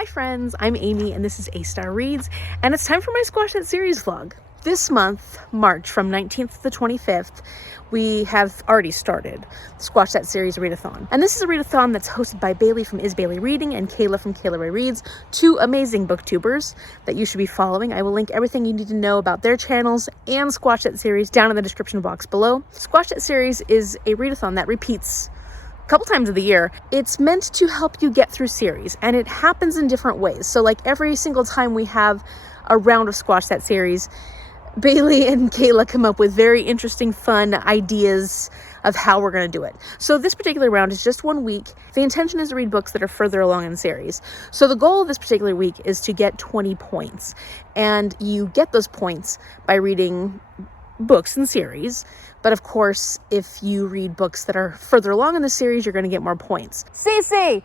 Hi friends, I'm Amy and this is A-Star Reads, and it's time for my Squash That Series vlog. This month, March, from 19th to the 25th, we have already started Squash That Series readathon. And this is a readathon that's hosted by Bailey from Is Bailey Reading and Kayla from Kayla Ray Reads, two amazing booktubers that you should be following. I will link everything you need to know about their channels and Squash That Series down in the description box below. Squash That Series is a readathon that repeats couple times of the year. It's meant to help you get through series, and it happens in different ways. So like every single time we have a round of Squash That Series, Bailey and Kayla come up with very interesting, fun ideas of how we're going to do it. So this particular round is just 1 week. The intention is to read books that are further along in series. So the goal of this particular week is to get 20 points, and you get those points by reading books in series. But of course, if you read books that are further along in the series, you're going to get more points. Cece!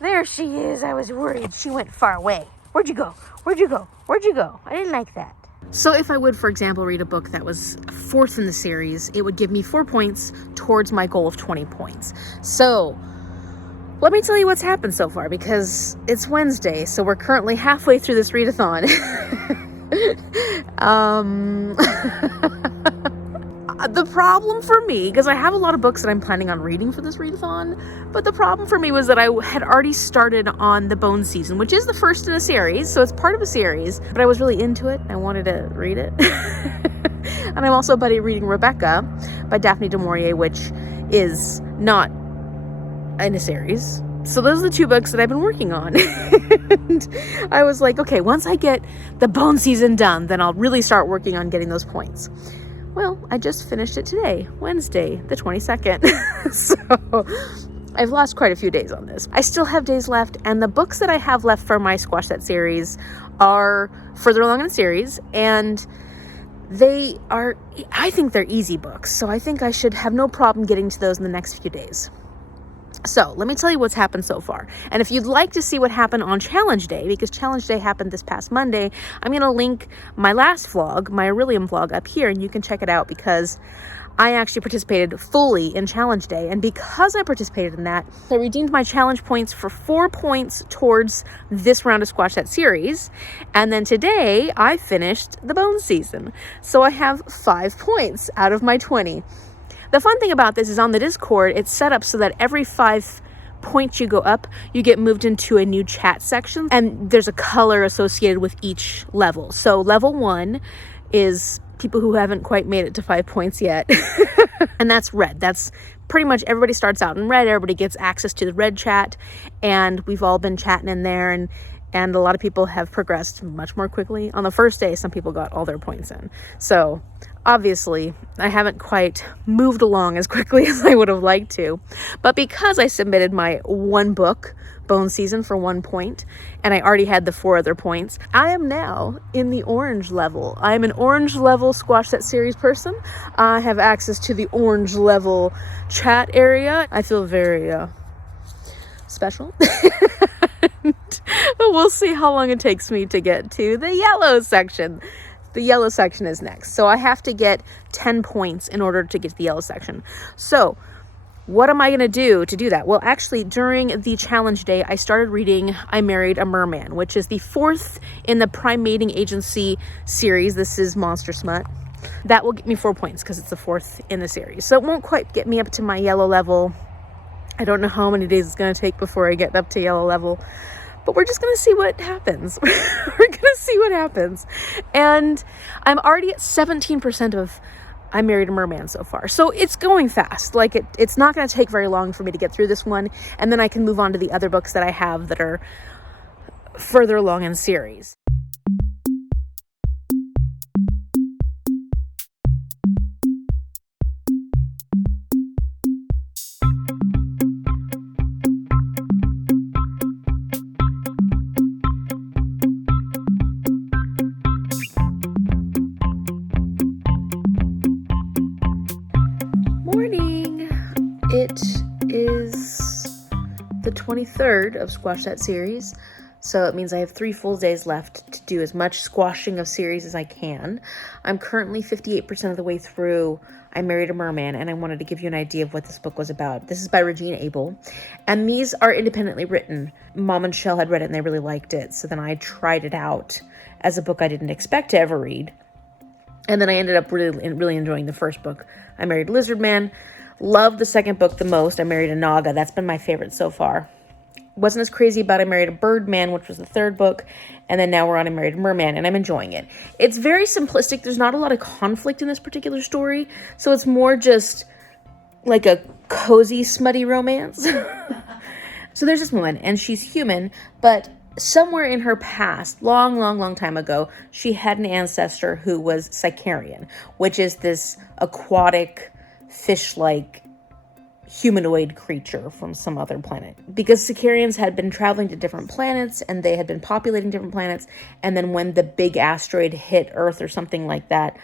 There she is. I was worried she went far away. Where'd you go? Where'd you go? Where'd you go? I didn't like that. So if I would, for example, read a book that was fourth in the series, it would give me 4 points towards my goal of 20 points. So let me tell you what's happened so far, because it's Wednesday, so we're currently halfway through this readathon. The problem for me, because I have a lot of books that I'm planning on reading for this readathon, but the problem for me was that I had already started on the Bone season, which is the first in a series, so it's part of a series, but I was really into it. I wanted to read it. And I'm also reading Rebecca by Daphne du Maurier, which is not in a series. So those are the two books that I've been working on. And I was like, okay, once I get the Bone season done, then I'll really start working on getting those points. Well, I just finished it today, Wednesday, the 22nd. So I've lost quite a few days on this. I still have days left, and the books that I have left for my Squash That series are further along in the series, and they are, I think they're easy books. So I think I should have no problem getting to those in the next few days. So let me tell you what's happened so far. And if you'd like to see what happened on Challenge Day, because Challenge Day happened this past Monday, I'm going to link my last vlog, my Aurelium vlog, up here, and you can check it out, because I actually participated fully in Challenge Day. And because I participated in that, I redeemed my challenge points for 4 points towards this round of Squash That series. And then today I finished the Bone season. So I have 5 points out of my 20. The fun thing about this is on the Discord, it's set up so that every 5 points you go up, you get moved into a new chat section, and there's a color associated with each level. So level 1 is people who haven't quite made it to 5 points yet. And that's red. That's pretty much everybody starts out in red. Everybody gets access to the red chat, and we've all been chatting in there, and a lot of people have progressed much more quickly. On the first day, some people got all their points in. So obviously, I haven't quite moved along as quickly as I would have liked to. But because I submitted my 1 book, Bone season, for 1 point, and I already had the 4 other points, I am now in the orange level. I am an orange level Squash That series person. I have access to the orange level chat area. I feel very special. But we'll see how long it takes me to get to the yellow section. The yellow section is next. So I have to get 10 points in order to get to the yellow section. So what am I going to do that? Well, actually, during the challenge day, I started reading I Married a Merman, which is the 4th in the Prime Mating Agency series. This is Monster Smut. That will get me 4 points because it's the 4th in the series. So it won't quite get me up to my yellow level. I don't know how many days it's going to take before I get up to yellow level. But we're just going to see what happens. We're going to see what happens. And I'm already at 17% of I Married a Merman so far. So it's going fast. Like it's not going to take very long for me to get through this one. And then I can move on to the other books that I have that are further along in series. It is the 23rd of Squash That series. So it means I have 3 full days left to do as much squashing of series as I can. I'm currently 58% of the way through I Married a Merman, and I wanted to give you an idea of what this book was about. This is by Regine Abel, and these are independently written. Mom and Shell had read it and they really liked it, so then I tried it out as a book I didn't expect to ever read. And then I ended up really enjoying the first book, I Married a Lizard Man. Loved the second book the most, I Married a Naga. That's been my favorite so far. Wasn't as crazy about I Married a Birdman, which was the third book, and then now we're on I Married a Merman, and I'm enjoying it. It's very simplistic. There's not a lot of conflict in this particular story, so it's more just like a cozy, smutty romance. So there's this woman, and she's human, but somewhere in her past, long time ago, she had an ancestor who was Sicarian, which is this aquatic, fish-like humanoid creature from some other planet. Because Sicarians had been traveling to different planets, and they had been populating different planets, and then when the big asteroid hit Earth or something like that,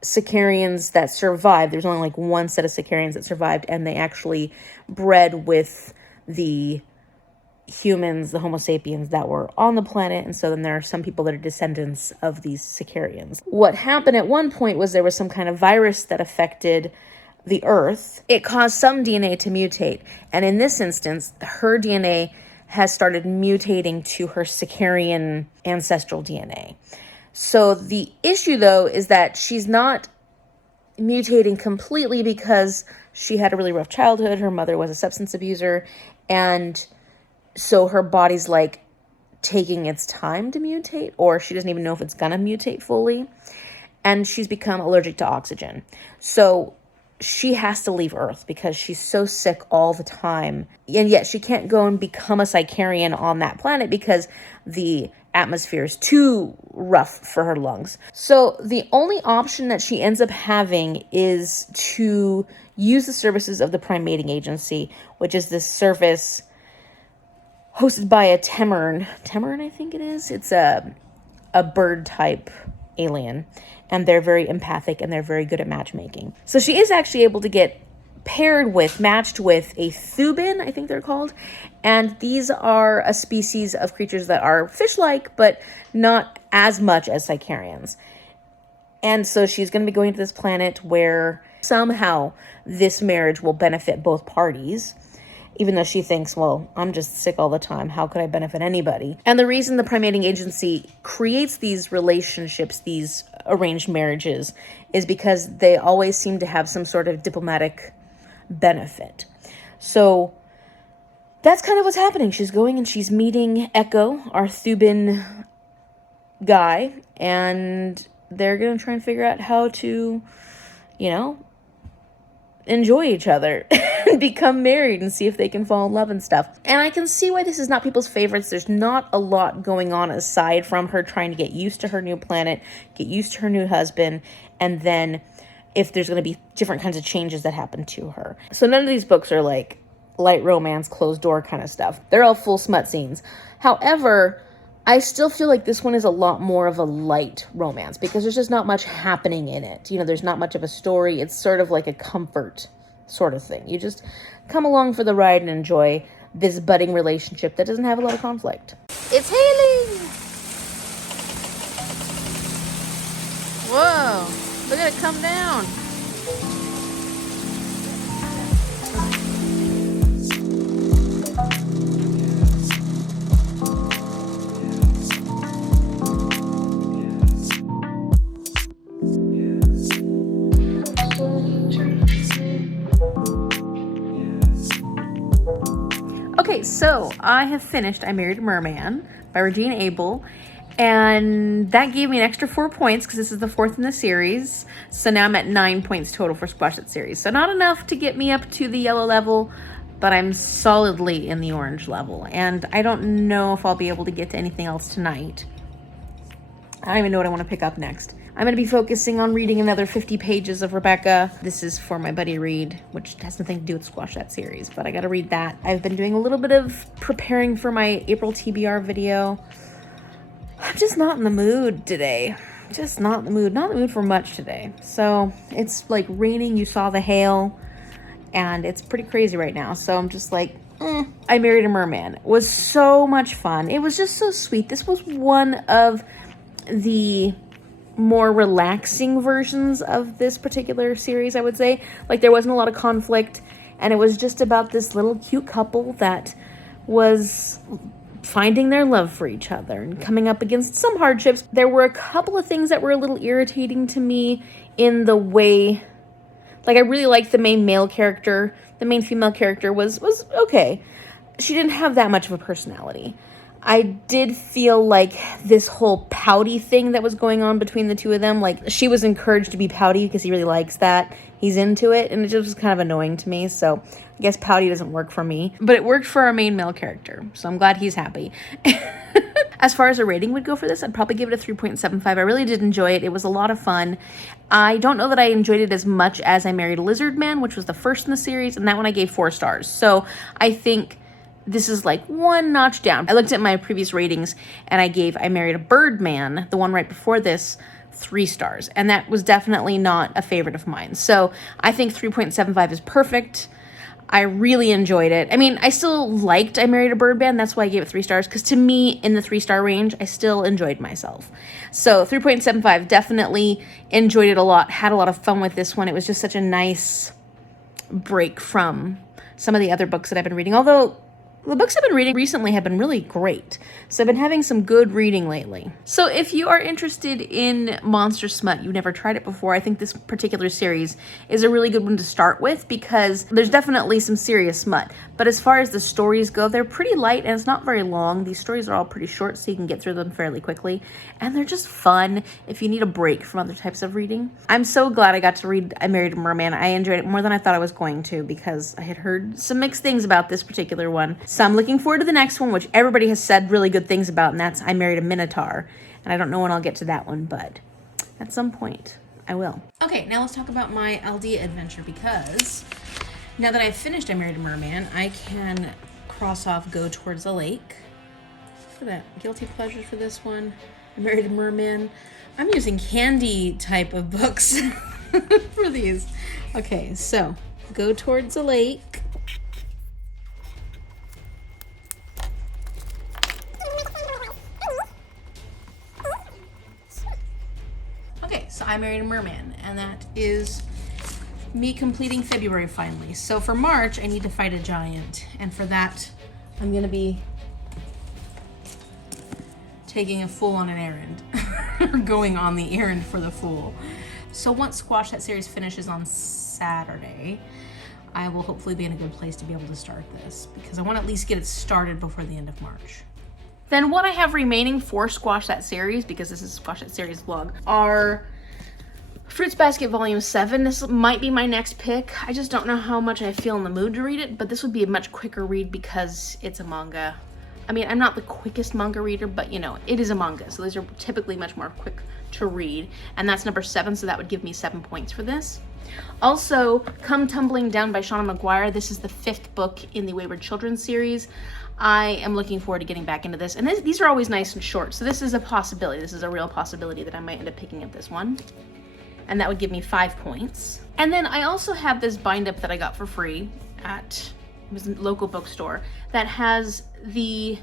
Sicarians that survived, there's only like one set of Sicarians that survived, and they actually bred with the humans, the Homo sapiens that were on the planet, and so then there are some people that are descendants of these Sicarians. What happened at one point was there was some kind of virus that affected the Earth. It caused some DNA to mutate, and in this instance, her DNA has started mutating to her Sicarian ancestral DNA. So the issue, though, is that she's not mutating completely because she had a really rough childhood. Her mother was a substance abuser, and so her body's like taking its time to mutate, or she doesn't even know if it's gonna mutate fully. And she's become allergic to oxygen. So she has to leave Earth because she's so sick all the time. And yet she can't go and become a Sicarian on that planet because the atmosphere is too rough for her lungs. So the only option that she ends up having is to use the services of the Prime Mating Agency, which is this service hosted by a Temern, I think it is. It's a bird type alien, and they're very empathic and they're very good at matchmaking. So she is actually able to get matched with a Thubin, I think they're called, and these are a species of creatures that are fish-like, but not as much as Sicarians. And so she's going to be going to this planet where somehow this marriage will benefit both parties, even though she thinks, well, I'm just sick all the time. How could I benefit anybody? And the reason the Prime Mating Agency creates these relationships, these arranged marriages, is because they always seem to have some sort of diplomatic benefit. So that's kind of what's happening. She's going and she's meeting Echo, our Thubin guy, and they're going to try and figure out how to, enjoy each other and become married and see if they can fall in love and stuff. And I can see why this is not people's favorites. There's not a lot going on aside from her trying to get used to her new planet, get used to her new husband, and then if there's going to be different kinds of changes that happen to her. So none of these books are like light romance, closed door kind of stuff. They're all full smut scenes. However, I still feel like this one is a lot more of a light romance because there's just not much happening in it. There's not much of a story. It's sort of like a comfort sort of thing. You just come along for the ride and enjoy this budding relationship that doesn't have a lot of conflict. It's Haley! Whoa, look at it come down. Okay, so I have finished I Married a Merman by Regine Abel, and that gave me an extra 4 points because this is the 4th in the series. So now I'm at 9 points total for Squash It series. So not enough to get me up to the yellow level, but I'm solidly in the orange level. And I don't know if I'll be able to get to anything else tonight. I don't even know what I want to pick up next. I'm going to be focusing on reading another 50 pages of Rebecca. This is for my buddy Reed, which has nothing to do with Squash That series, but I got to read that. I've been doing a little bit of preparing for my April TBR video. I'm just not in the mood today. Just not in the mood. Not in the mood for much today. So it's like raining. You saw the hail, and it's pretty crazy right now. So I'm just like, I Married a Merman was so much fun. It was just so sweet. This was one of the more relaxing versions of this particular series, I would say. Like, there wasn't a lot of conflict, and it was just about this little cute couple that was finding their love for each other and coming up against some hardships. There were a couple of things that were a little irritating to me in the way, like, I really liked the main male character. The main female character was okay. She didn't have that much of a personality. I did feel like this whole pouty thing that was going on between the two of them, like, she was encouraged to be pouty because he really likes that. He's into it, and it just was kind of annoying to me, so I guess pouty doesn't work for me. But it worked for our main male character, so I'm glad he's happy. As far as a rating would go for this, I'd probably give it a 3.75. I really did enjoy it. It was a lot of fun. I don't know that I enjoyed it as much as I Married a Lizard Man, which was the first in the series, and that one I gave 4 stars. So I think this is like one notch down. I looked at my previous ratings, and I gave I Married a Birdman, the one right before this, 3 stars. And that was definitely not a favorite of mine. So I think 3.75 is perfect. I really enjoyed it. I mean, I still liked I Married a Birdman. That's why I gave it 3 stars. Because to me, in the 3-star range, I still enjoyed myself. So 3.75, definitely enjoyed it a lot. Had a lot of fun with this one. It was just such a nice break from some of the other books that I've been reading. Although the books I've been reading recently have been really great. So I've been having some good reading lately. So if you are interested in monster smut, you've never tried it before, I think this particular series is a really good one to start with because there's definitely some serious smut. But as far as the stories go, they're pretty light and it's not very long. These stories are all pretty short, so you can get through them fairly quickly. And they're just fun if you need a break from other types of reading. I'm so glad I got to read I Married a Merman. I enjoyed it more than I thought I was going to because I had heard some mixed things about this particular one. So I'm looking forward to the next one, which everybody has said really good things about, and that's I Married a Minotaur. And I don't know when I'll get to that one, but at some point I will. Okay, now let's talk about my LD adventure because now that I've finished I Married a Merman, I can cross off Go Towards the Lake. For that guilty pleasure for this one, I Married a Merman. I'm using candy type of books for these. Okay, so Go Towards the Lake. Okay, so I Married a Merman, and that is me completing February finally. So for March, I need to fight a giant, and for that, I'm gonna be taking a fool on an errand, or going on the errand for the fool. So once Squash That series finishes on Saturday, I will hopefully be in a good place to be able to start this, because I want to at least get it started before the end of March. Then what I have remaining for Squash That series, because this is Squash That series vlog, are Fruits Basket Volume 7. This might be my next pick. I just don't know how much I feel in the mood to read it, but this would be a much quicker read because it's a manga. I mean, I'm not the quickest manga reader, but you know, it is a manga, so these are typically much more quick to read, and that's number 7, so that would give me 7 points for this. Also, Come Tumbling Down by Shannon McGuire. This is the 5th book in the Wayward Children series. I am looking forward to getting back into this, and these are always nice and short, so this is a possibility. This is a real possibility that I might end up picking up this one, and that would give me 5 points. And then I also have this bind-up that I got for free at a local bookstore that has the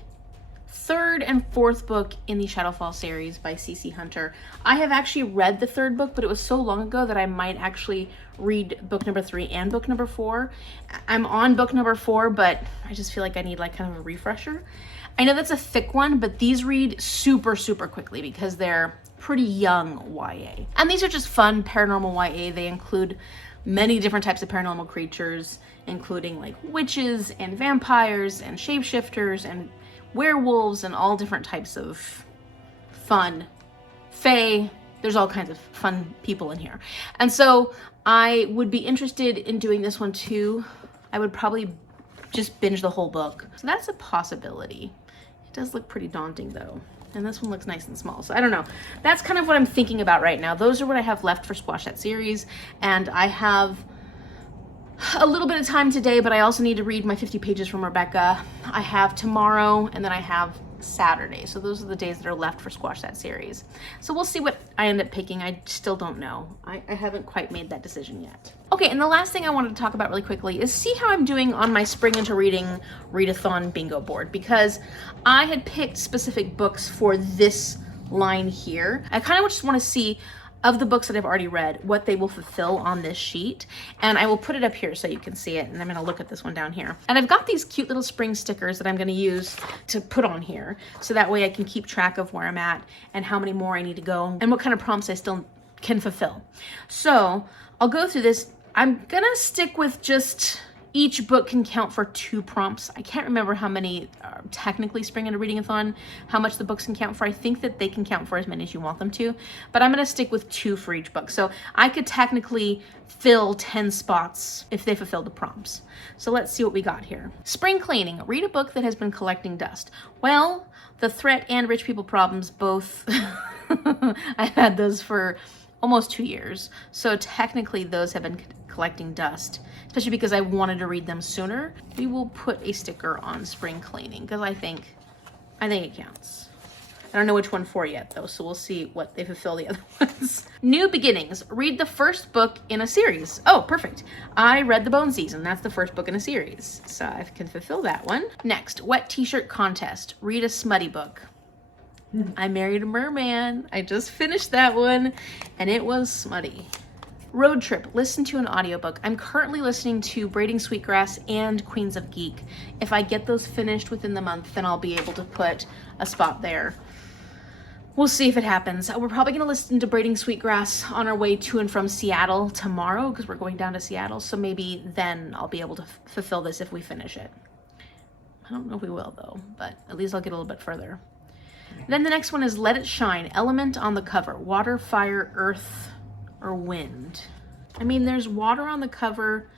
3rd and 4th book in the Shadowfall series by C.C. Hunter. I have actually read the 3rd book, but it was so long ago that I might actually read book number 3 and book number 4. I'm on book number 4, but I just feel like I need like kind of a refresher. I know that's a thick one, but these read super, super quickly because they're pretty young YA. And these are just fun paranormal YA. They include many different types of paranormal creatures, including like witches and vampires and shapeshifters and werewolves and all different types of fun. Fae, there's all kinds of fun people in here. And so I would be interested in doing this one too. I would probably just binge the whole book. So that's a possibility. It does look pretty daunting though. And this one looks nice and small. So I don't know. That's kind of what I'm thinking about right now. Those are what I have left for Squash That series. And I have a little bit of time today, but I also need to read my 50 pages from Rebecca. I have tomorrow, and then I have Saturday. So those are the days that are left for Squash That series. So we'll see what I end up picking. I still don't know. I haven't quite made that decision yet. Okay, and the last thing I wanted to talk about really quickly is see how I'm doing on my Spring Into Reading readathon bingo board, because I had picked specific books for this line here. I kind of just want to see, of the books that I've already read, what they will fulfill on this sheet. And I will put it up here so you can see it. And I'm going to look at this one down here. And I've got these cute little spring stickers that I'm going to use to put on here. So that way I can keep track of where I'm at and how many more I need to go and what kind of prompts I still can fulfill. So I'll go through this. I'm going to stick with just each book can count for 2 prompts. I can't remember how many technically Spring Into Readingathon, how much the books can count for. I think that they can count for as many as you want them to, but I'm going to stick with 2 for each book. So I could technically fill 10 spots if they fulfill the prompts. So let's see what we got here. Spring Cleaning. Read a book that has been collecting dust. Well, The Threat and Rich People Problems both, I've had those for almost 2 years. So technically those have been collecting dust, especially because I wanted to read them sooner. We will put a sticker on Spring Cleaning because I think it counts. I don't know which one for yet though, so we'll see what they fulfill the other ones. New Beginnings. Read the first book in a series. Oh, perfect. I read The Bone Season. That's the first book in a series, so I can fulfill that one. Next, Wet T-shirt Contest. Read a smutty book. I Married a Merman. I just finished that one and it was smutty. Road Trip. Listen to an audiobook. I'm currently listening to Braiding, Sweetgrass and Queens of Geek. If I get those finished within the month, then I'll be able to put a spot there. We'll see if it happens. We're probably going to listen to Braiding Sweetgrass on our way to and from Seattle tomorrow because we're going down to Seattle. So maybe then I'll be able to fulfill this if we finish it. I don't know if we will though, but at least I'll get a little bit further. Then the next one is Let It Shine. Element on the cover. Water, fire, earth, or wind. I mean, there's water on the cover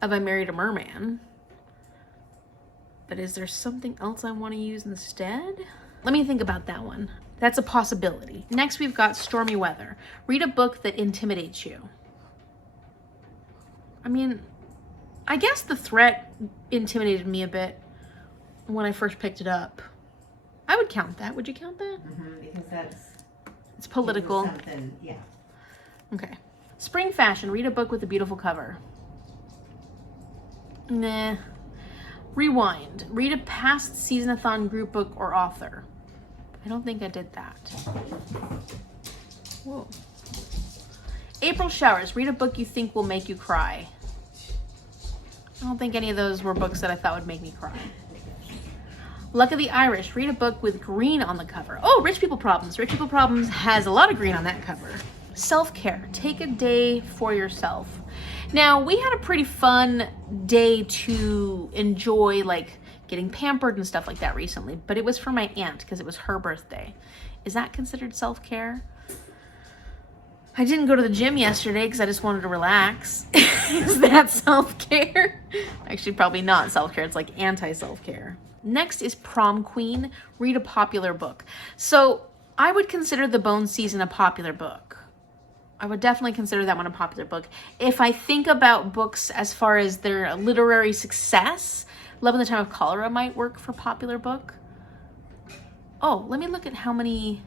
of I Married a Merman. But is there something else I want to use instead? Let me think about that one. That's a possibility. Next, we've got Stormy Weather. Read a book that intimidates you. I mean, I guess The Threat intimidated me a bit when I first picked it up. I would count that. Would you count that? Because it's political. Something, yeah. Okay. Spring Fashion. Read a book with a beautiful cover. Nah. Rewind. Read a past Seasonathon group book or author. I don't think I did that. Whoa. April Showers. Read a book you think will make you cry. I don't think any of those were books that I thought would make me cry. Luck of the Irish. Read a book with green on the cover. Oh, Rich People Problems. Rich People Problems has a lot of green on that cover. Self-care. Take a day for yourself. Now, we had a pretty fun day to enjoy, like getting pampered and stuff like that recently, but it was for my aunt because it was her birthday. Is that considered self-care? I didn't go to the gym yesterday because I just wanted to relax. Is that self-care? Actually, probably not self-care. It's like anti-self-care. Next is Prom Queen. Read a popular book. So I would consider The Bone Season a popular book. I would definitely consider that one a popular book. If I think about books as far as their literary success, Love in the Time of Cholera might work for popular book. Oh, let me look at how many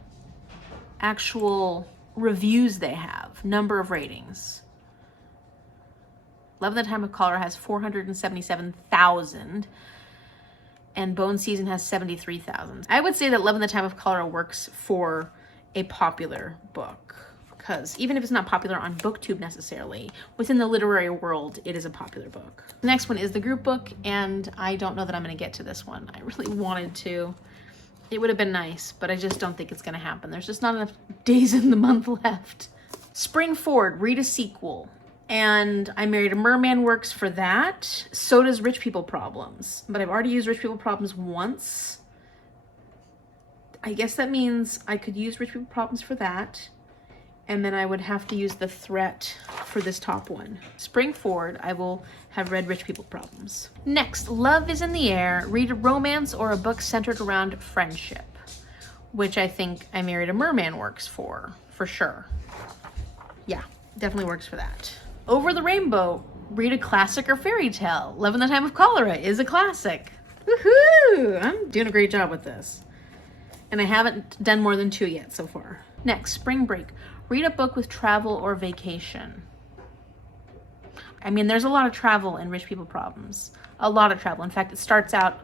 actual reviews they have. Number of ratings. Love in the Time of Cholera has 477,000. And Bone Season has 73,000. I would say that Love in the Time of Cholera works for a popular book. Because even if it's not popular on BookTube necessarily, within the literary world, it is a popular book. The next one is the group book, and I don't know that I'm going to get to this one. I really wanted to. It would have been nice, but I just don't think it's going to happen. There's just not enough days in the month left. Spring Forward, read a sequel. And I Married a Merman works for that. So does Rich People Problems. But I've already used Rich People Problems once. I guess that means I could use Rich People Problems for that. And then I would have to use The Threat for this top one. Spring Forward, I will have read Rich People Problems. Next, Love is in the Air. Read a romance or a book centered around friendship. Which I think I Married a Merman works for sure. Yeah, definitely works for that. Over the Rainbow, read a classic or fairy tale. Love in the Time of Cholera is a classic. Woohoo! I'm doing a great job with this. And I haven't done more than 2 yet so far. Next, spring break. Read a book with travel or vacation. I mean, there's a lot of travel in Rich People Problems. A lot of travel. In fact, it starts out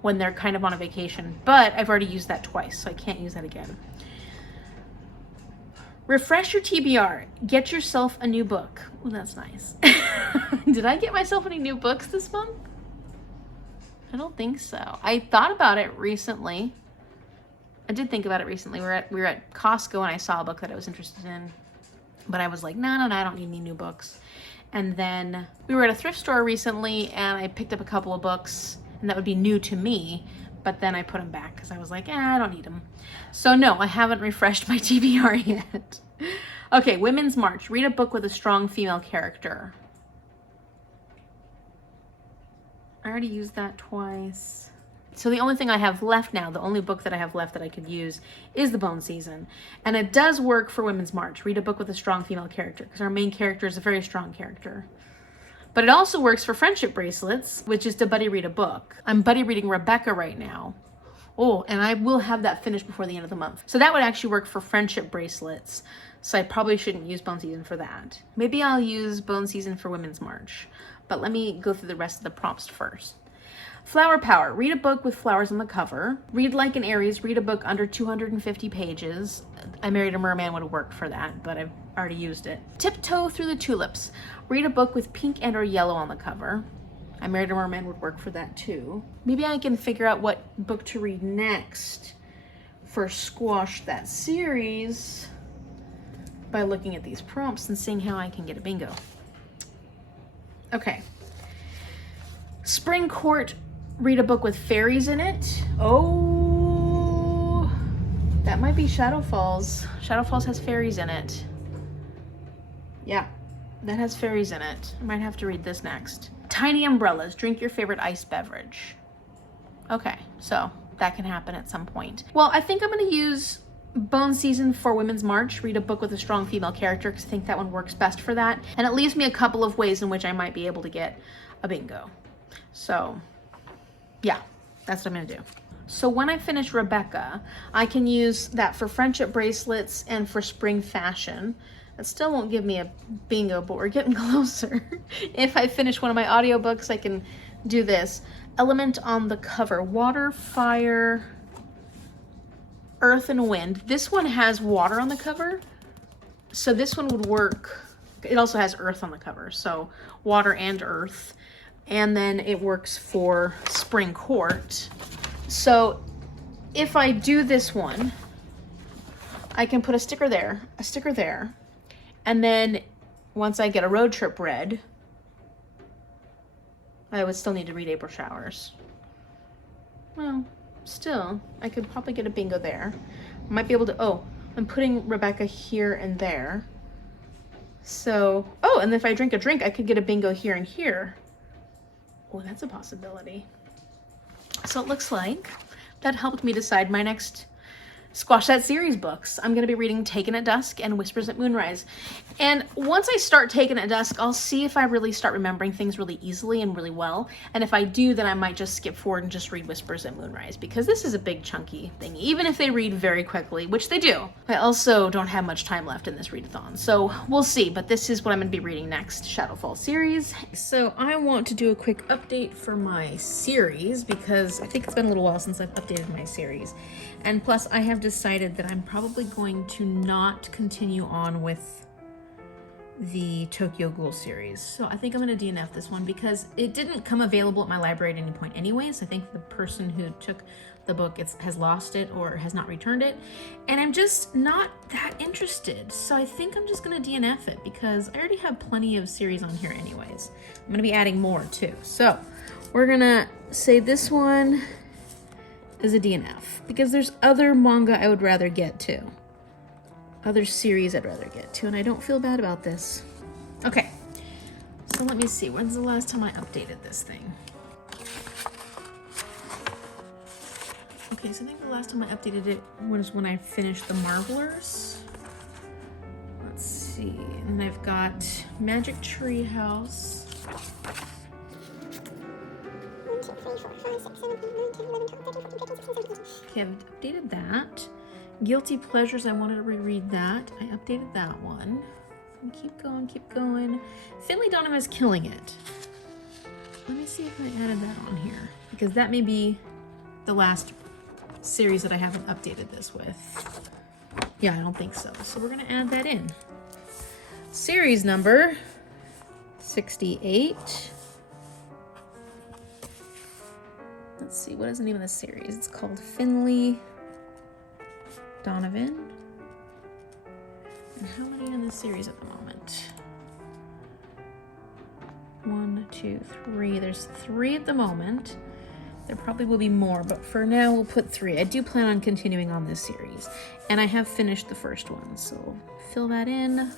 when they're kind of on a vacation, but I've already used that twice, so I can't use that again. Refresh your TBR. Get yourself a new book. Oh, that's nice. Did I get myself any new books this month? I don't think so. I thought about it recently. I did think about it recently. We were at Costco and I saw a book that I was interested in, but I was like, no, I don't need any new books. And then we were at a thrift store recently and I picked up a couple of books and that would be new to me, but then I put them back because I was like, I don't need them. So no, I haven't refreshed my TBR yet. Okay, Women's March. Read a book with a strong female character. I already used that twice. So the only thing I have left now, the only book that I have left that I could use is The Bone Season. And it does work for Women's March. Read a book with a strong female character, because our main character is a very strong character. But it also works for Friendship Bracelets, which is to buddy read a book. I'm buddy reading Rebecca right now. Oh, and I will have that finished before the end of the month. So that would actually work for Friendship Bracelets. So I probably shouldn't use Bone Season for that. Maybe I'll use Bone Season for Women's March. But let me go through the rest of the prompts first. Flower Power. Read a book with flowers on the cover. Read like an Aries. Read a book under 250 pages. I Married a Merman would work for that, but I've already used it. Tiptoe Through the Tulips. Read a book with pink and or yellow on the cover. I Married a Merman would work for that too. Maybe I can figure out what book to read next for Squash That Series by looking at these prompts and seeing how I can get a bingo. Okay. Spring Court. Read a book with fairies in it. Oh, that might be Shadow Falls. Shadow Falls has fairies in it. Yeah, that has fairies in it. I might have to read this next. Tiny Umbrellas. Drink your favorite iced beverage. Okay, so that can happen at some point. Well, I think I'm going to use Bone Season for Women's March. Read a book with a strong female character, because I think that one works best for that. And it leaves me a couple of ways in which I might be able to get a bingo. So yeah, that's what I'm gonna do. So when I finish Rebecca, I can use that for Friendship Bracelets and for Spring Fashion. That still won't give me a bingo, but we're getting closer. If I finish one of my audiobooks, I can do this. Element on the cover. Water, fire, earth, and wind. This one has water on the cover, so this one would work. It also has earth on the cover, so water and earth. And then it works for Spring Court. So if I do this one, I can put a sticker there, and then once I get a road trip read, I would still need to read April Showers. Well, still, I could probably get a bingo there. I might be able to, oh, I'm putting Rebecca here and there. So, oh, and if I drink a drink, I could get a bingo here and here. Oh, that's a possibility. So it looks like that helped me decide my next Squash That Series books. I'm going to be reading Taken at Dusk and Whispers at Moonrise. And once I start Taken at Dusk, I'll see if I really start remembering things really easily and really well. And if I do, then I might just skip forward and just read Whispers at Moonrise, because this is a big chunky thing, even if they read very quickly, which they do. I also don't have much time left in this readathon, so we'll see. But this is what I'm going to be reading next, Shadowfall series. So I want to do a quick update for my series, because I think it's been a little while since I've updated my series. And plus, I have decided that I'm probably going to not continue on with the Tokyo Ghoul series. So I think I'm going to DNF this one, because it didn't come available at my library at any point anyways. I think the person who took the book has lost it or has not returned it. And I'm just not that interested. So I think I'm just going to DNF it, because I already have plenty of series on here anyways. I'm going to be adding more too. So we're going to say this one is a DNF, because there's other manga I would rather get to. Other series I'd rather get to, and I don't feel bad about this. Okay, so let me see. When's the last time I updated this thing? Okay, so I think the last time I updated it was when I finished the Marvelers. Let's see, and I've got Magic Tree House. 1, 2, 3, 4, 5, 6, 7, 8, 9, 10, 11, 12, 13, 14, 15, 16, 17, Okay, I've updated that. Guilty Pleasures, I wanted to reread that. I updated that one. Keep going, keep going. Finley Donovan is killing it. Let me see if I added that on here, because that may be the last series that I haven't updated this with. Yeah, I don't think so. So we're gonna add that in. Series number 68. Let's see, what is the name of the series? It's called Finley Donovan. And how many in this series at the moment? 1, 2, 3. There's 3 at the moment. There probably will be more, but for now we'll put 3. I do plan on continuing on this series. And I have finished the first one, so fill that in.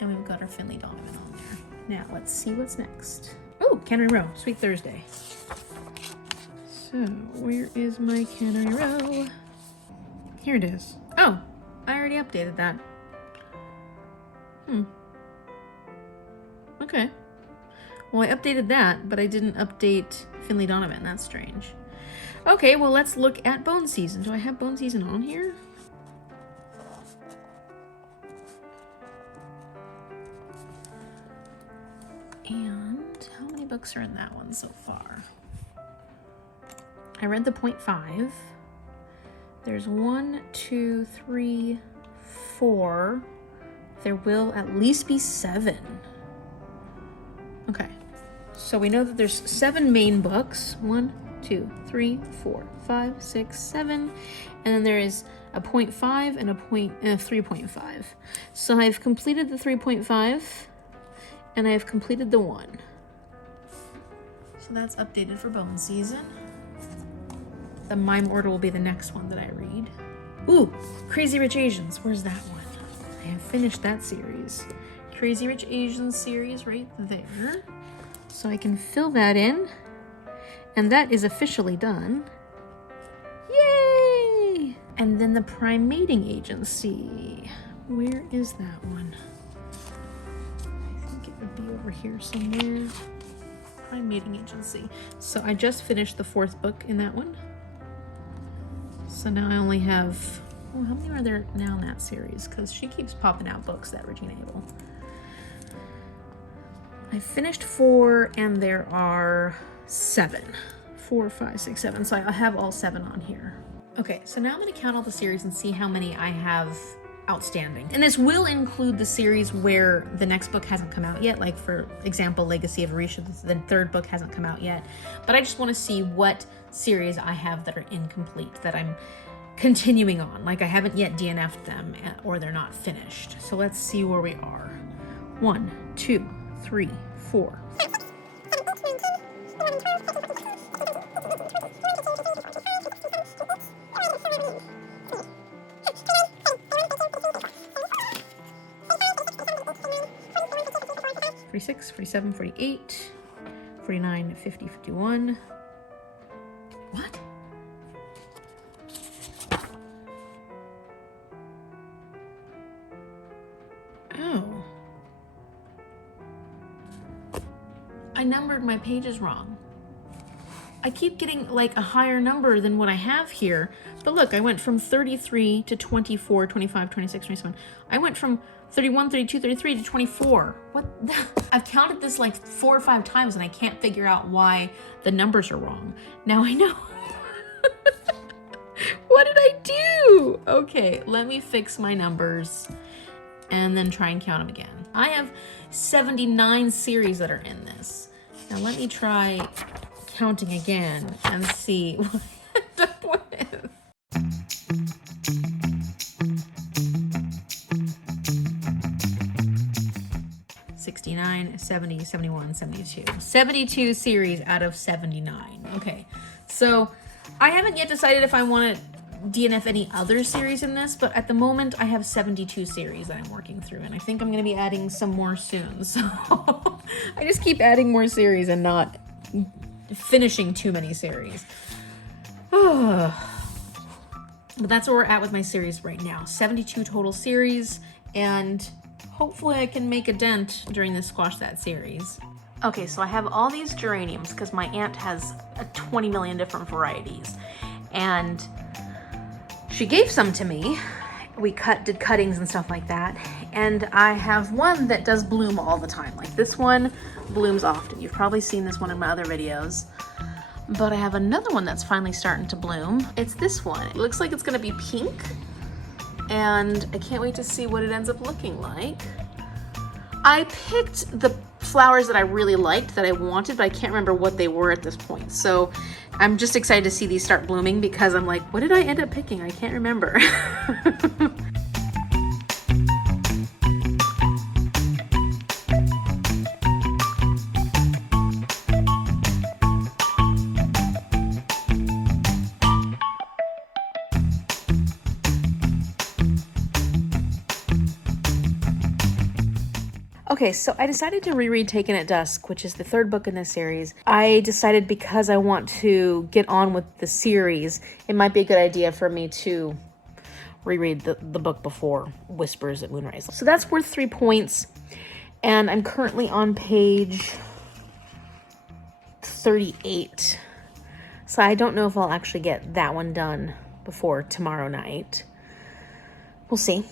And we've got our Finley Donovan on there. Now let's see what's next. Oh, Cannery Row, Sweet Thursday. So where is my Cannery Row? Here it is. Oh, I already updated that. Okay. Well, I updated that, but I didn't update Finley Donovan. That's strange. Okay, well, let's look at Bone Season. Do I have Bone Season on here? And how many books are in that one so far? I read the 0.5. There's 1, 2, 3, 4. There will at least be 7. Okay, so we know that there's 7 main books. 1, 2, 3, 4, 5, 6, 7. And then there is a 0.5 and a 3.5. So I've completed the 3.5 and I've completed the 1. So that's updated for Bone Season. The Mime Order will be the next one that I read. Ooh, Crazy Rich Asians. Where's that one? I have finished that series. Crazy Rich Asians series right there. So I can fill that in. And that is officially done. Yay! And then the Prime Mating Agency. Where is that one? I think it would be over here somewhere. Prime Mating Agency. So I just finished the 4th book in that one. So now I only have, oh, how many are there now in that series? Because she keeps popping out books, that Regine Abel. I finished 4 and there are 7. 4, 5, 6, 7. So I have all 7 on here. Okay, so now I'm going to count all the series and see how many I have outstanding. And this will include the series where the next book hasn't come out yet. Like, for example, Legacy of Arisha, the 3rd book hasn't come out yet. But I just want to see what series I have that are incomplete, that I'm continuing on. Like, I haven't yet DNF'd them, or they're not finished. So let's see where we are. 1, 2, 3, 4. 46, 47, 48, 49, 50, 51. What? Oh. I numbered my pages wrong. I keep getting like a higher number than what I have here. But look, I went from 33 to 24, 25, 26, 27. I went from 31, 32, 33 to 24. What? I've counted this like 4 or 5 times and I can't figure out why the numbers are wrong. Now I know. What did I do? Okay, let me fix my numbers and then try and count them again. I have 79 series that are in this. Now let me try counting again and see what I end up with. 69, 70, 71, 72. 72 series out of 79. Okay, so I haven't yet decided if I want to DNF any other series in this, but at the moment I have 72 series that I'm working through, and I think I'm going to be adding some more soon. So I just keep adding more series and not finishing too many series. But that's where we're at with my series right now. 72 total series, and hopefully I can make a dent during the Squash That series. Okay, so I have all these geraniums because my aunt has 20 million different varieties. and she gave some to me. We did cuttings and stuff like that. And I have one that does bloom all the time. Like this one blooms often. You've probably seen this one in my other videos. But I have another one that's finally starting to bloom. It's this one. It looks like it's gonna be pink. And I can't wait to see what it ends up looking like. I picked the flowers that I really liked, that I wanted, but I can't remember what they were at this point. So I'm just excited to see these start blooming because I'm like, what did I end up picking? I can't remember. Okay, so I decided to reread Taken at Dusk, which is the third book in this series. I decided because I want to get on with the series, it might be a good idea for me to reread the book before Whispers at Moonrise. So that's worth 3 points, and I'm currently on page 38. So I don't know if I'll actually get that one done before tomorrow night. We'll see.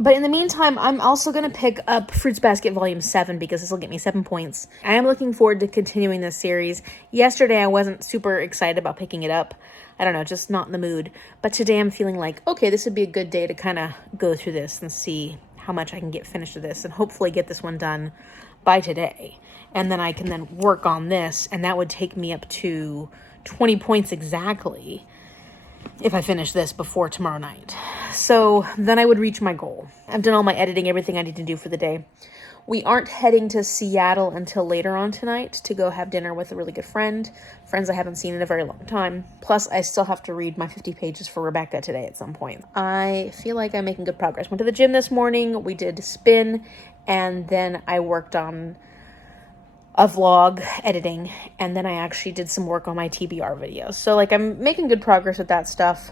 But in the meantime, I'm also going to pick up Fruits Basket Volume 7 because this will get me 7 points. I am looking forward to continuing this series. Yesterday, I wasn't super excited about picking it up. I don't know, just not in the mood. But today I'm feeling like, okay, this would be a good day to kind of go through this and see how much I can get finished of this and hopefully get this one done by today. And then I can then work on this, and that would take me up to 20 points exactly if I finish this before tomorrow night. So then I would reach my goal. I've done all my editing, everything I need to do for the day. We aren't heading to Seattle until later on tonight to go have dinner with a really good friends I haven't seen in a very long time. Plus, I still have to read my 50 pages for Rebecca today at some point. I feel like I'm making good progress. Went to the gym this morning, we did spin, and then I worked on a vlog editing, and then I actually did some work on my TBR videos. So like I'm making good progress with that stuff.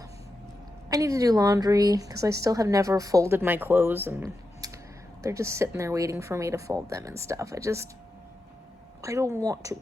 I need to do laundry because I still have never folded my clothes and they're just sitting there waiting for me to fold them and stuff. I don't want to.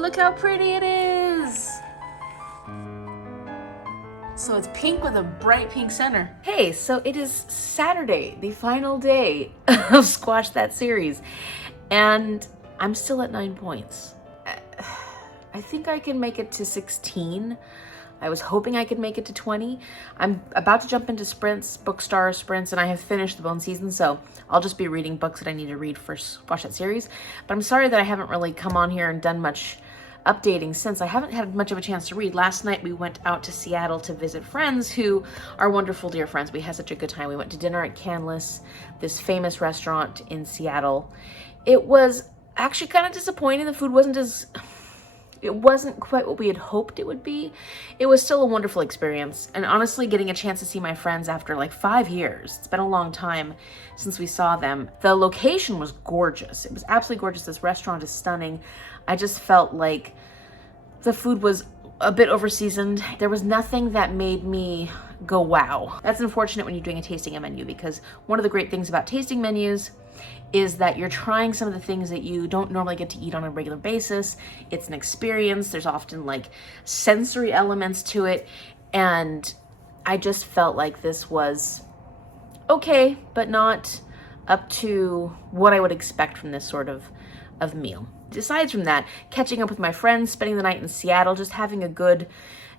Look how pretty it is. So it's pink with a bright pink center. Hey, so it is Saturday, the final day of Squash That series, and I'm still at 9 points. I think I can make it to 16. I was hoping I could make it to 20. I'm about to jump into sprints, Bookstar sprints, and I have finished the Bone season, so I'll just be reading books that I need to read for Squash That series. But I'm sorry that I haven't really come on here and done much updating since I haven't had much of a chance to read. Last night we went out to Seattle to visit friends who are wonderful dear friends. We had such a good time. We went to dinner at Canlis, this famous restaurant in Seattle. It was actually kind of disappointing. The food it wasn't quite what we had hoped it would be. It was still a wonderful experience. And honestly, getting a chance to see my friends after like 5 years, it's been a long time since we saw them. The location was gorgeous. It was absolutely gorgeous. This restaurant is stunning. I just felt like the food was a bit overseasoned. There was nothing that made me go, wow. That's unfortunate when you're doing a tasting menu, because one of the great things about tasting menus is that you're trying some of the things that you don't normally get to eat on a regular basis. It's an experience. There's often like sensory elements to it. And I just felt like this was okay, but not up to what I would expect from this sort of meal. Aside from that, catching up with my friends, spending the night in Seattle, just having a good,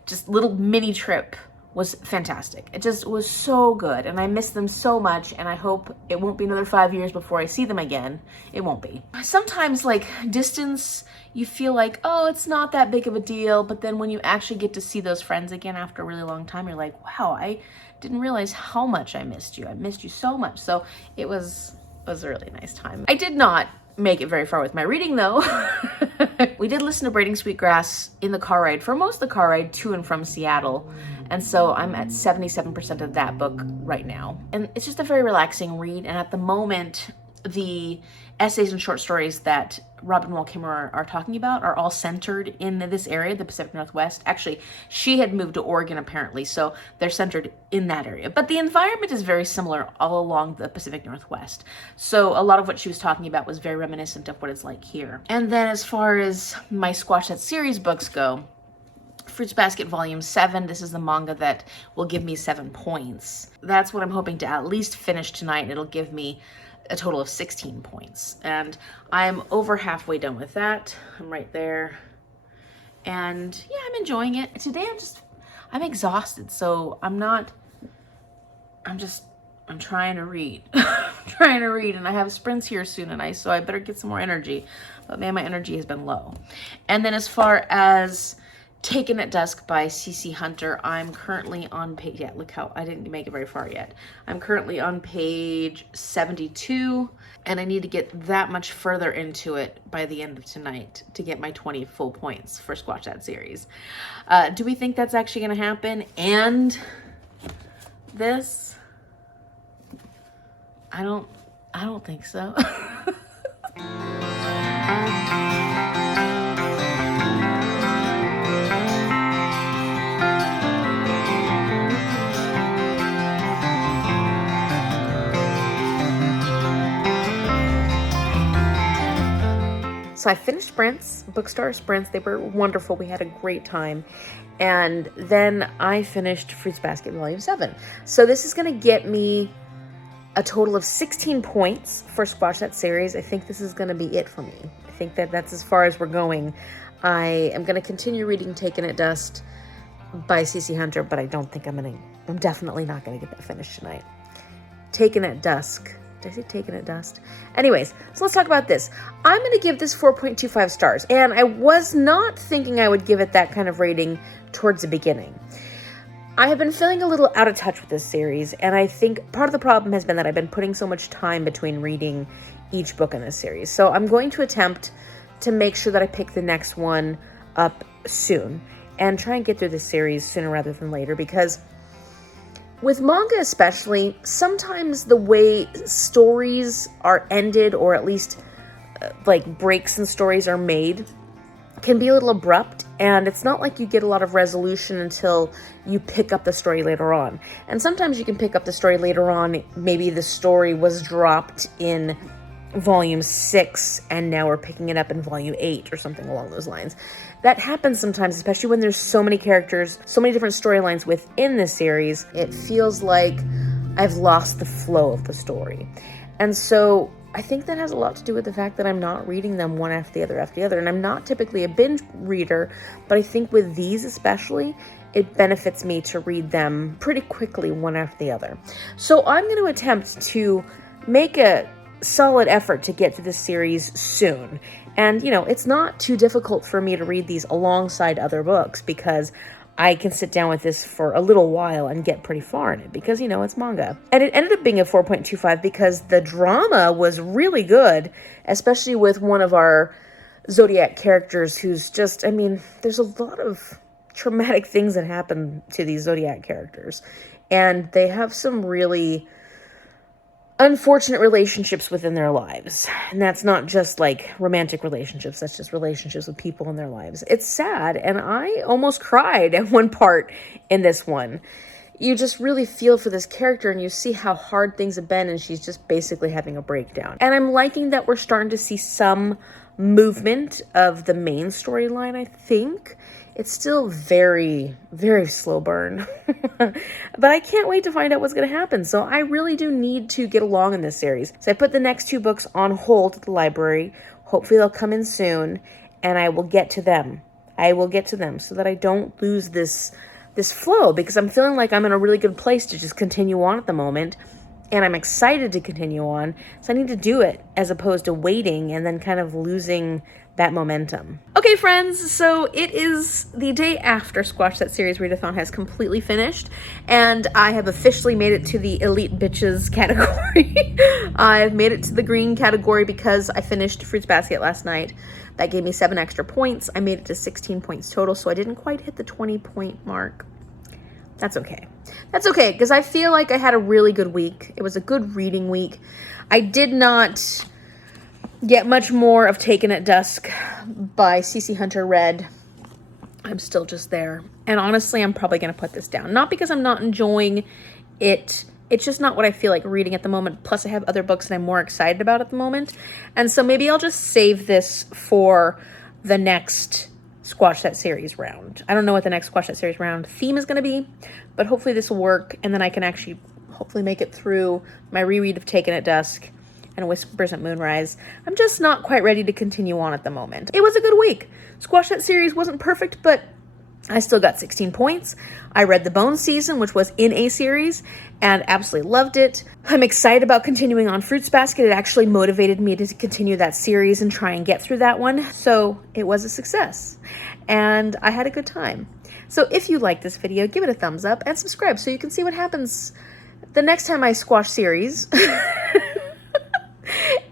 just little mini trip was fantastic. It just was so good, and I miss them so much, and I hope it won't be another 5 years before I see them again. It won't be. Sometimes, like, distance, you feel like, oh, it's not that big of a deal, but then when you actually get to see those friends again after a really long time, you're like, wow, I didn't realize how much I missed you. I missed you so much. So it was a really nice time. I did not make it very far with my reading, though. We did listen to Braiding Sweetgrass in the car ride, for most of the car ride to and from Seattle. And so I'm at 77% of that book right now. And it's just a very relaxing read. And at the moment, the essays and short stories that Robin Wall Kimmerer are talking about are all centered in this area, the Pacific Northwest. Actually, she had moved to Oregon apparently, so they're centered in that area. But the environment is very similar all along the Pacific Northwest. So a lot of what she was talking about was very reminiscent of what it's like here. And then as far as my Squash That Series books go, Fruits Basket Volume 7, this is the manga that will give me 7 points. That's what I'm hoping to at least finish tonight. It'll give me a total of 16 points. And I'm over halfway done with that. I'm right there. And yeah, I'm enjoying it. Today I'm exhausted, so I'm trying to read. I'm trying to read, and I have sprints here soon, and so I better get some more energy. But man, my energy has been low. And then as far as Taken at Dusk by CC Hunter, I'm currently on page, yeah, look how I didn't make it very far yet. I'm currently on page 72, and I need to get that much further into it by the end of tonight to get my 20 full points for Squash That Series. Do we think that's actually going to happen? And this? I don't think so. So I finished sprints, bookstore sprints. They were wonderful. We had a great time. And then I finished Fruits Basket Volume 7. So this is going to get me a total of 16 points for Squash That Series. I think this is going to be it for me. I think that's as far as we're going. I am going to continue reading Taken at Dusk by CC Hunter, but I don't think I'm definitely not going to get that finished tonight. Taken at Dusk. Did I say Taken at Dusk? Anyways, so let's talk about this. I'm going to give this 4.25 stars, and I was not thinking I would give it that kind of rating towards the beginning. I have been feeling a little out of touch with this series, and I think part of the problem has been that I've been putting so much time between reading each book in this series. So I'm going to attempt to make sure that I pick the next one up soon and try and get through this series sooner rather than later, because with manga especially, sometimes the way stories are ended, or at least like breaks in stories are made, can be a little abrupt, and it's not like you get a lot of resolution until you pick up the story later on. And sometimes you can pick up the story later on, maybe the story was dropped in volume 6 and now we're picking it up in volume 8 or something along those lines. That happens sometimes, especially when there's so many characters, so many different storylines within this series. It feels like I've lost the flow of the story. And so I think that has a lot to do with the fact that I'm not reading them one after the other. And I'm not typically a binge reader, but I think with these especially, it benefits me to read them pretty quickly one after the other. So I'm going to attempt to make a solid effort to get to this series soon. And, you know, it's not too difficult for me to read these alongside other books, because I can sit down with this for a little while and get pretty far in it, because, you know, it's manga. And it ended up being a 4.25 because the drama was really good, especially with one of our Zodiac characters who's just, I mean, there's a lot of traumatic things that happen to these Zodiac characters. And they have some really unfortunate relationships within their lives. And that's not just like romantic relationships, that's just relationships with people in their lives. It's sad, and I almost cried at one part in this one. you just really feel for this character and you see how hard things have been, and she's just basically having a breakdown. And I'm liking that we're starting to see some movement of the main storyline, I think. It's still very, very slow burn. But I can't wait to find out what's going to happen. So I really do need to get along in this series. So I put the next 2 books on hold at the library. Hopefully they'll come in soon, and I will get to them. I will get to them so that I don't lose this flow, because I'm feeling like I'm in a really good place to just continue on at the moment. And I'm excited to continue on. So I need to do it as opposed to waiting and then kind of losing that momentum. Okay, friends, so it is the day after Squash That Series Readathon has completely finished, and I have officially made it to the Elite Bitches category. I've made it to the green category because I finished Fruits Basket last night. That gave me 7 extra points. I made it to 16 points total, so I didn't quite hit the 20-point mark. That's okay. That's okay, because I feel like I had a really good week. It was a good reading week. I did not get much more of Taken at Dusk by CC Hunter read. I'm still just there. And honestly, I'm probably going to put this down. Not because I'm not enjoying it. It's just not what I feel like reading at the moment. Plus, I have other books that I'm more excited about at the moment. And so maybe I'll just save this for the next Squash That Series round. I don't know what the next Squash That Series round theme is going to be, but hopefully this will work, and then I can actually hopefully make it through my reread of Taken at Dusk and Whispers at Moonrise. I'm just not quite ready to continue on at the moment. It was a good week. Squash That Series wasn't perfect, but I still got 16 points. I read the Bone season, which was in a series, and absolutely loved it. I'm excited about continuing on Fruits Basket. It actually motivated me to continue that series and try and get through that one. So it was a success, and I had a good time. So if you like this video, give it a thumbs up and subscribe so you can see what happens the next time I squash series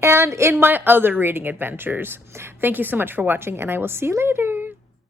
and in my other reading adventures. Thank you so much for watching, and I will see you later.